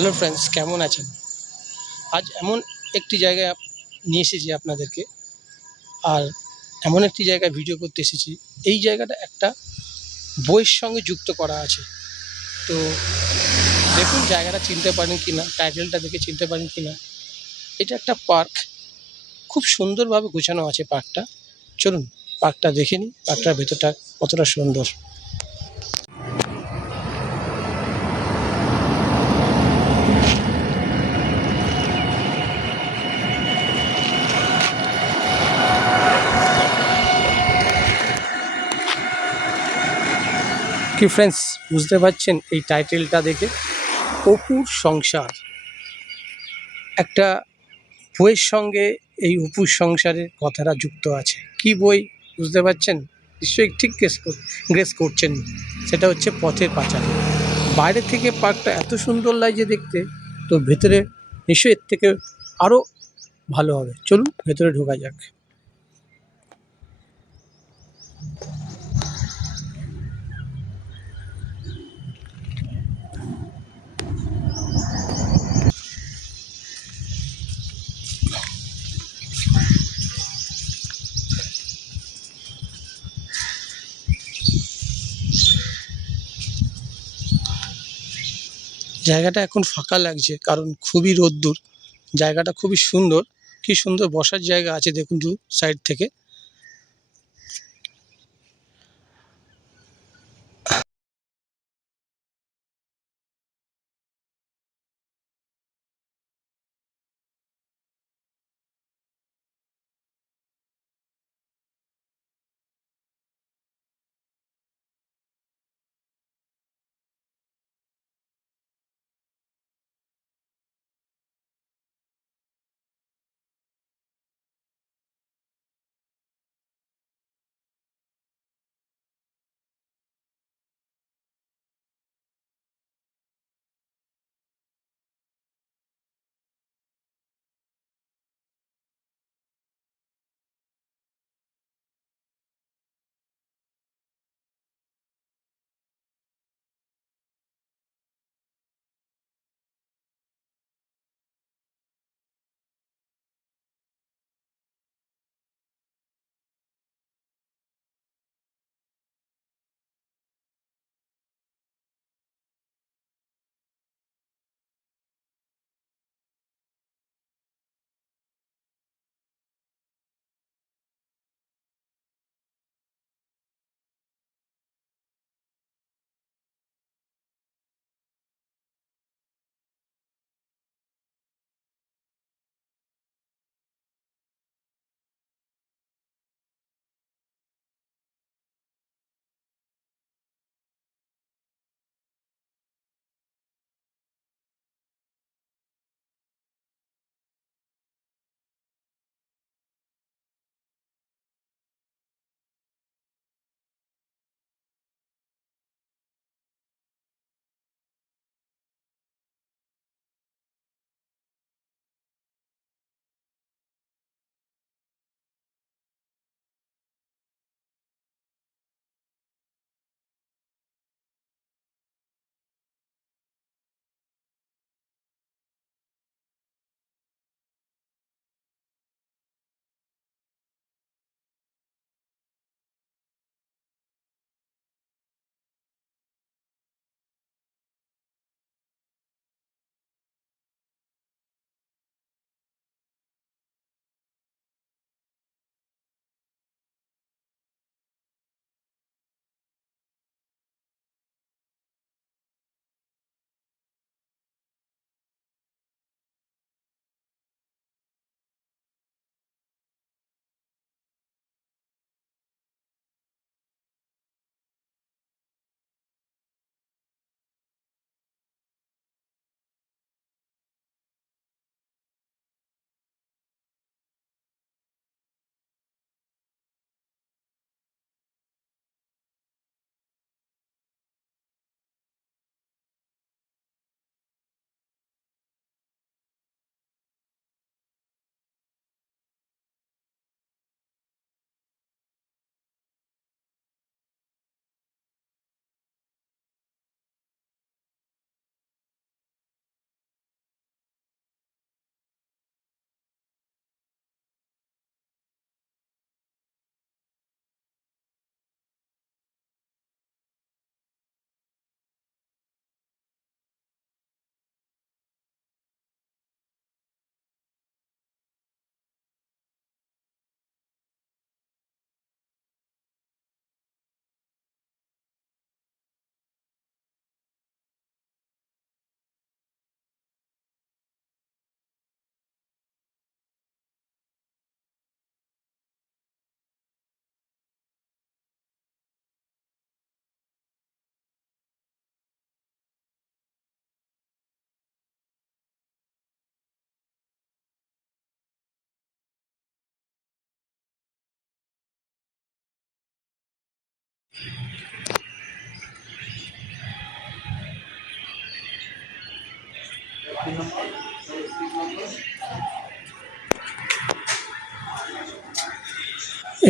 Hello friends, কেমন আছেন? আজ এমন একটি জায়গায় নিয়ে এসেছি আপনাদেরকে। আর এমন একটি জায়গায় ভিডিও করতে এসেছি, এই জায়গাটা একটা বইয়ের সঙ্গে যুক্ত করা আছে। তো দেখুন জায়গাটা চিনতে পারেন কি না, টাইটেলটা দেখে চিনতে পারেন কি না। এটা একটা পার্ক, খুব সুন্দরভাবে গোছানো আছে পার্কটা। চলুন পার্কটা দেখে নিই, পার্কটার ভেতরটা কতটা সুন্দর। কি ফ্রেন্ডস, বুঝতে পারছেন এই টাইটেলটা দেখে? অপুর সংসার। একটা বইয়ের সঙ্গে এই অপুর সংসারের কথাটা যুক্ত আছে। কি বই বুঝতে পারছেন? নিশ্চয়ই ঠিক গেস করছেন। সেটা হচ্ছে পথের পাঁচালী। বাইরে থেকে পার্কটা এত সুন্দর লাগছে দেখতে, তো ভেতরে নিশ্চয়ই এর থেকে আরও ভালো হবে। চলুন ভেতরে ঢোকা যাক। জায়গাটা এখন ফাঁকা লাগছে, কারণ খুবই রোদ্দুর। জায়গাটা খুবই সুন্দর, কি সুন্দর বসার জায়গা আছে দেখুন দু সাইড থেকে।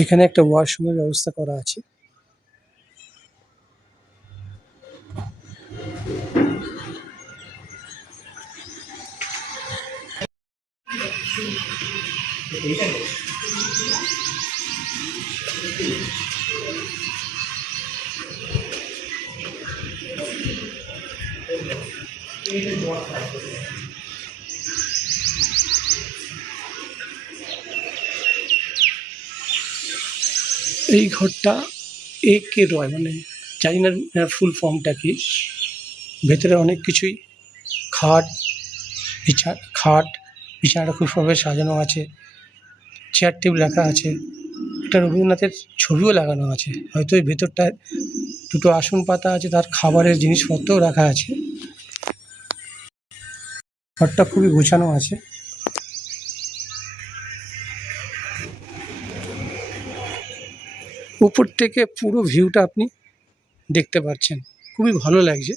এখানে একটা ওয়াশরুমের ব্যবস্থা করা আছে। এই ঘরটা একে রয়, মানে জানি না এর ফুল ফর্মটা কি। ভেতরে অনেক কিছুই, খাট, খাট বিছানাটা খুব সুন্দর সাজানো আছে, চেয়ার টেবিল রাখা আছে, একটা রবীন্দ্রনাথের ছবিও লাগানো আছে। হয়তো এই ভেতরটায় দুটো আসন পাতা আছে, তার খাবারের জিনিসপত্রও রাখা আছে। ঘরটা খুবই গোছানো আছে। উপর থেকে পুরো ভিউটা আপনি দেখতে পাচ্ছেন, খুবই ভালো লাগছে।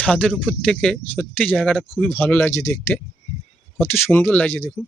ছাদের উপর থেকে সত্যি জায়গাটা খুবই ভালো লাগছে দেখতে, কত সুন্দর লাগছে দেখুন।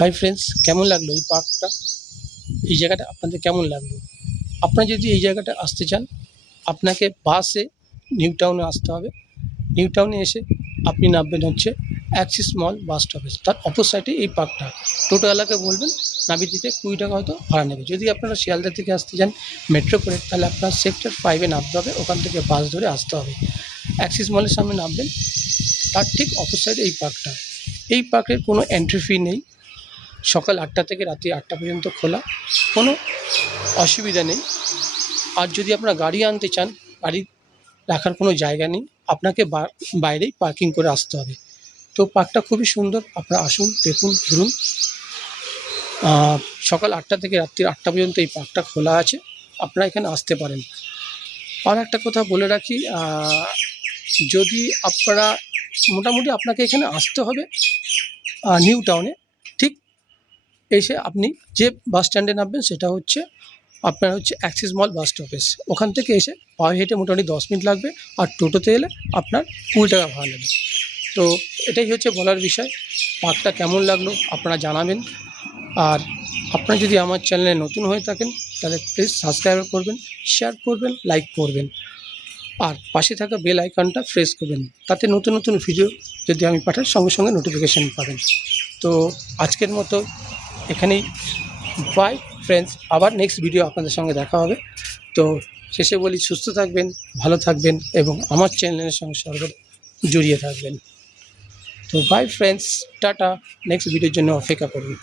হাই ফ্রেন্ডস, কেমন লাগলো এই পার্কটা, এই জায়গাটা আপনাদের কেমন লাগলো? আপনারা যদি এই জায়গাটা আসতে চান, আপনাকে বাসে নিউ টাউনে আসতে হবে। নিউ টাউনে এসে আপনি নামবেন হচ্ছে অ্যাক্সিস মল বাস স্টপেজ, তার অপর সাইডে এই পার্কটা। টোটোওয়ালাকে বলবেন নামিয়ে দিতে, 20 টাকা হয়তো ভাড়া নেবে। যদি আপনারা শিয়ালদা থেকে আসতে চান মেট্রো করে, তাহলে আপনার সেক্টর 5-এ নামতে হবে, ওখান থেকে বাস ধরে আসতে হবে। অ্যাক্সিস মলের সামনে নামবেন, তার ঠিক অপর সাইডে এই পার্কটা। এই পার্কের কোনো এন্ট্রি ফি নেই, সকাল 8টা থেকে রাত্রি 8টা পর্যন্ত খোলা, কোনো অসুবিধা নেই। আর যদি আপনারা গাড়ি আনতে চান, গাড়ি রাখার কোনো জায়গা নেই, আপনাকে বাইরেই পার্কিং করে আসতে হবে। তো পার্কটা খুবই সুন্দর, আপনারা আসুন, দেখুন, ঘুরুন। সকাল 8টা থেকে রাত্রি 8টা পর্যন্ত এই পার্কটা খোলা আছে, আপনারা এখানে আসতে পারেন। আর একটা কথা বলে রাখি, যদি আপনারা মোটামুটি আপনাকে এখানে আসতে হবে নিউ টাউনে। ঠিক এসে আপনি যে বাস স্ট্যান্ডে নামবেন সেটা হচ্ছে আপনার হচ্ছে অ্যাক্সিস মল বাস স্টপেজ। ওখান থেকে এসে পায়ে হেঁটে মোটামুটি 10 মিনিট লাগবে, আর টোটোতে এলে আপনার 20 টাকা ভাড়া নেবে। তো এটাই হচ্ছে বলার বিষয়। পার্কটা কেমন লাগলো আপনারা জানাবেন। আর আপনারা যদি আমার চ্যানেলে নতুন হয়ে থাকেন তাহলে প্লিজ সাবস্ক্রাইব করবেন, শেয়ার করবেন, লাইক করবেন, আর পাশে থাকা বেল আইকনটা প্রেস করবেন। তাতে নতুন নতুন ভিডিও যদি আমি পাঠাই সঙ্গে সঙ্গে নোটিফিকেশান পাবেন। তো আজকের মতো এখানেই বাই ফ্রেন্ডস, আবার নেক্সট ভিডিও আপনাদের সঙ্গে দেখা হবে। তো শেষে বলি, সুস্থ থাকবেন, ভালো থাকবেন এবং আমার চ্যানেলের সঙ্গে সর্বদা জড়িয়ে থাকবেন। তো বাই ফ্রেন্ডস, টাটা। নেক্সট ভিডিওর জন্য অপেক্ষা করুন।